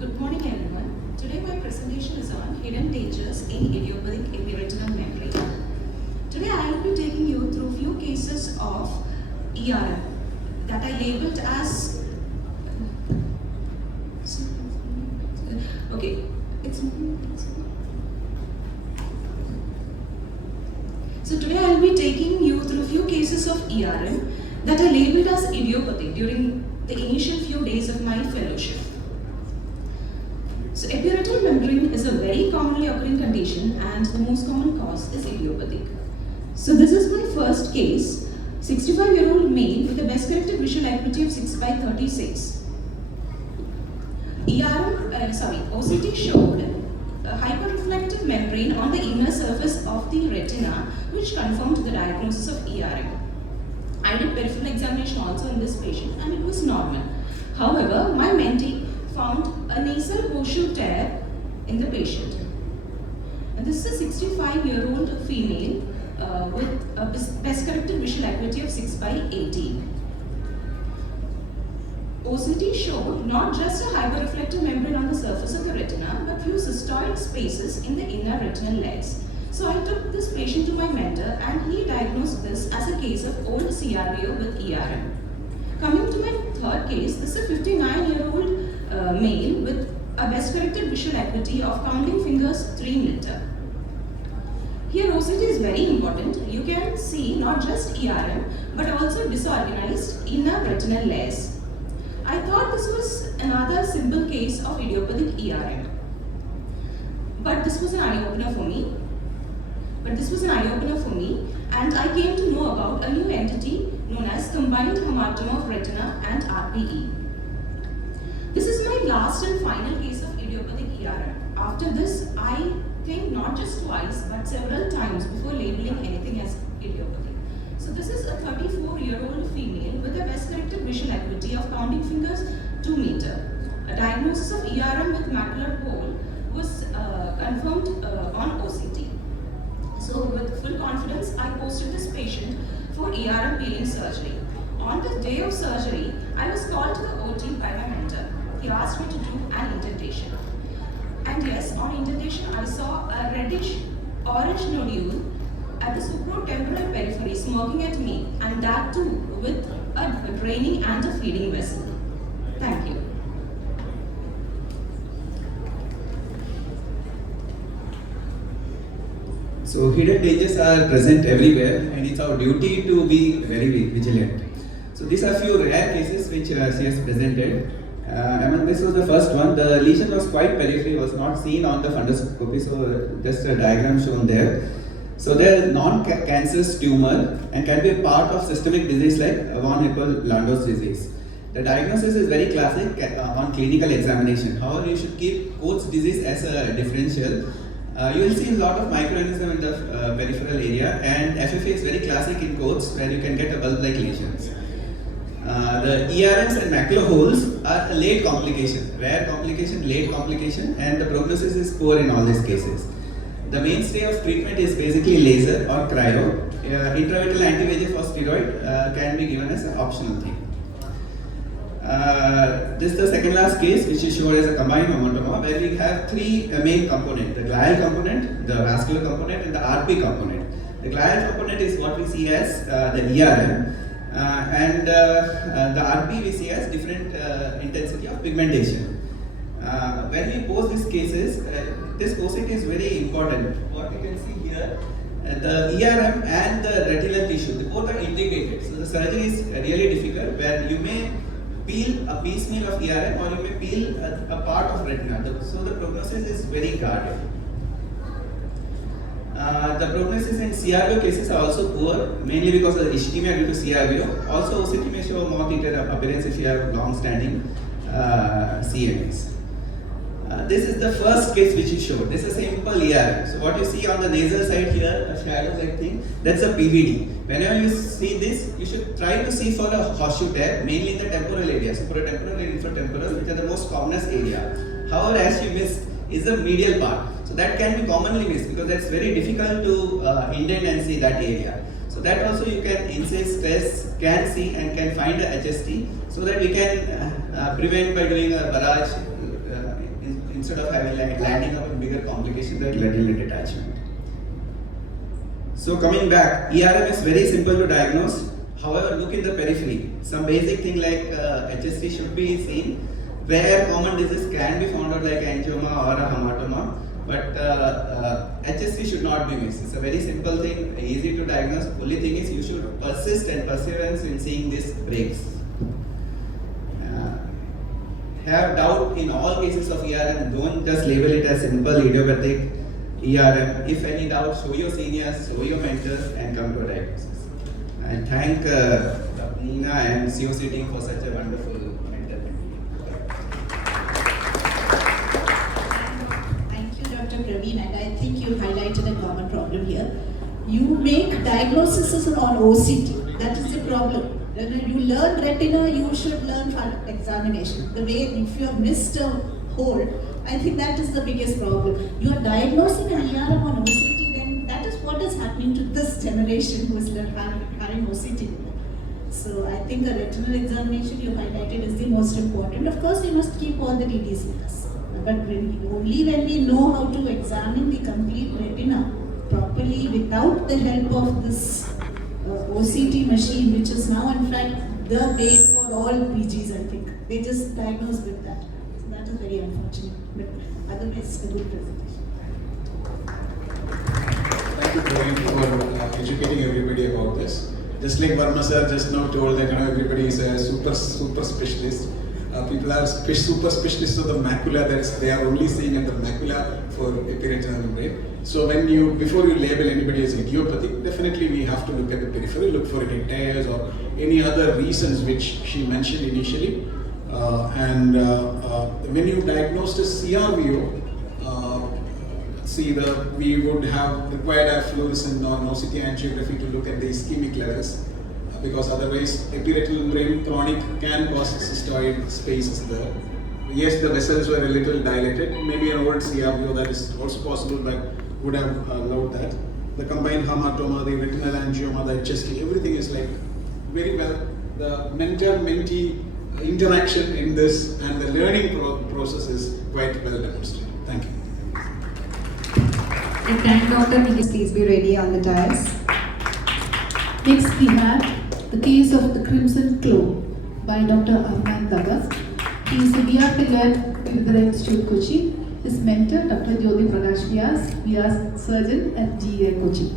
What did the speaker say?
Good morning everyone. Today my presentation is on hidden dangers in idiopathic epiretinal membrane. Today I will be taking you through few cases of ERM that I labeled as So today I will be taking you through few cases of ERM that I labeled as idiopathic during the initial few days of my fellowship. So epiretinal membrane is a very commonly occurring condition and the most common cause is idiopathic. So this is my first case, 65-year-old male with a best corrected visual acuity of 6/36. OCT showed a hyperreflective membrane on the inner surface of the retina which confirmed the diagnosis of ERM. I did peripheral examination also in this patient and it was normal. However, my mentee found a nasal horseshoe tear in the patient. And this is a 65-year-old female with a best corrected visual acuity of 6/18. OCT showed not just a hyperreflective membrane on the surface of the retina, but few cystoid spaces in the inner retinal layers. So I took this patient to my mentor and he diagnosed this as a case of old CRVO with ERM. Coming to my third case, this is a 59-year-old male with a best corrected visual acuity of counting fingers 3 meter. Here OCT is very important. You can see not just ERM but also disorganized inner retinal layers. I thought this was another simple case of idiopathic ERM. But this was an eye-opener for me. And I came to know about a new entity known as combined hamartoma of retina and RPE. This is my last and final case of idiopathic ERM. After this, I think not just twice but several times before labeling anything as idiopathic. So this is a 34-year-old female with a best corrected visual acuity of counting fingers 2 meter. A diagnosis of ERM with macular hole was confirmed on OCT. So with full confidence, I posted this patient for ERM peeling surgery. On the day of surgery, I was called to the OT by my mentor. He asked me to do an indentation. And yes, on indentation, I saw a reddish orange nodule at the supratemporal periphery smirking at me, and that too with a draining and a feeding vessel. Thank you. So hidden dangers are present everywhere and it's our duty to be very vigilant. So these are few rare cases which she has presented. This was the first one. The lesion was quite peripheral, was not seen on the fundoscopy, so just a diagram shown there. So there is non-cancerous tumor and can be a part of systemic disease like von Hippel-Lando's disease. The diagnosis is very classic on clinical examination. However, you should keep Coats disease as a differential. You will see a lot of microorganism in the peripheral area, and FFA is very classic in Coats where you can get a bulb-like lesions. The ERMs and macular holes are a late complication, rare complication, late complication, and the prognosis is poor in all these cases. The mainstay of treatment is basically laser or cryo. Intravitreal anti-VEGF or steroid can be given as an optional thing. This is the second last case, which is shown as a combined hamartoma, where we have three main components: the glial component, the vascular component, and the RP component. The glial component is what we see as the ERM, and the RP we see as different intensity of pigmentation. When we pose these cases, this OCT is very important. What you can see here, the ERM and the retinal tissue, they both are integrated. So the surgery is really difficult, where you may peel a piecemeal of ERM or you may peel a part of retina. So the prognosis is very guarded. The prognosis in CRVO cases are also poor, mainly because of the ischemia due to CRVO. Also, OCT may show a more treated appearance if you have long-standing CMAs. This is the first case which you showed. This is a simple ERM. So what you see on the nasal side here, a shadow-like thing, that's a PVD. Whenever you see this, you should try to see for a horseshoe tear, mainly in the temporal area, supratemporal and infratemporal, which are the most commonest area. However, as you missed, is the medial part. So that can be commonly missed because that's very difficult to indent and see that area. So that also you can insist, test, can see and can find a HST so that we can prevent by doing a barrage instead of having landing up in bigger complications like lateral detachment. So coming back, ERM is very simple to diagnose. However, look in the periphery. Some basic thing like HST should be seen. Rare common disease can be found out like angioma or a hematoma, but HST should not be missed. It's a very simple thing, easy to diagnose. Only thing is you should persist and perseverance in seeing these breaks. Have doubt in all cases of ERM. Don't just label it as simple idiopathic ERM. If any doubt, show your seniors, show your mentors, and come to a diagnosis. I thank Nina and COC team for such a wonderful mentor. Thank you, Dr. Praveen, and I think you highlighted a common problem here. You make diagnoses on OCT. That is the problem. When you learn retina, you should learn for examination. The way, if you have missed a hole, I think that is the biggest problem. You are diagnosing an ERM on OCT, then that is what is happening to this generation who is having OCT. So I think a retinal examination you highlighted is the most important. Of course, we must keep all the DDCs. But only when we know how to examine the complete retina properly without the help of this OCT machine, which is now in fact the bane for all PGs, I think. They just diagnose with that. So that is very unfortunate. But otherwise, a good presentation. Thank you, Praveen, for educating everybody about this. Just like Varma sir just now told that everybody is a super specialist. People are super specialists of the macula. They are only seeing at the macula for epiretinal membrane. So before you label anybody as idiopathic, definitely we have to look at the periphery, look for any tears or any other reasons which she mentioned initially. When you diagnosed as CRVO, we would have required a fluorescent or OCT angiography to look at the ischemic levels, because otherwise epiretinal membrane chronic can cause cystoid spaces there. Yes, the vessels were a little dilated, maybe an old CRVO, that is also possible, but would have allowed that. The combined hematoma, the retinal angioma, the HST, everything is like very well. The mentor-mentee interaction in this and the learning process is quite well demonstrated. Thank you. I thank Dr. Nikitha. Please be ready on the dais. Next we have the case of the Crimson Claw by Dr. Arman Dagas. He is a BRP-led Vidura Institute, Kochi. His mentor, Dr. Jyoti Prakash Vyas, surgeon at GA Kochi.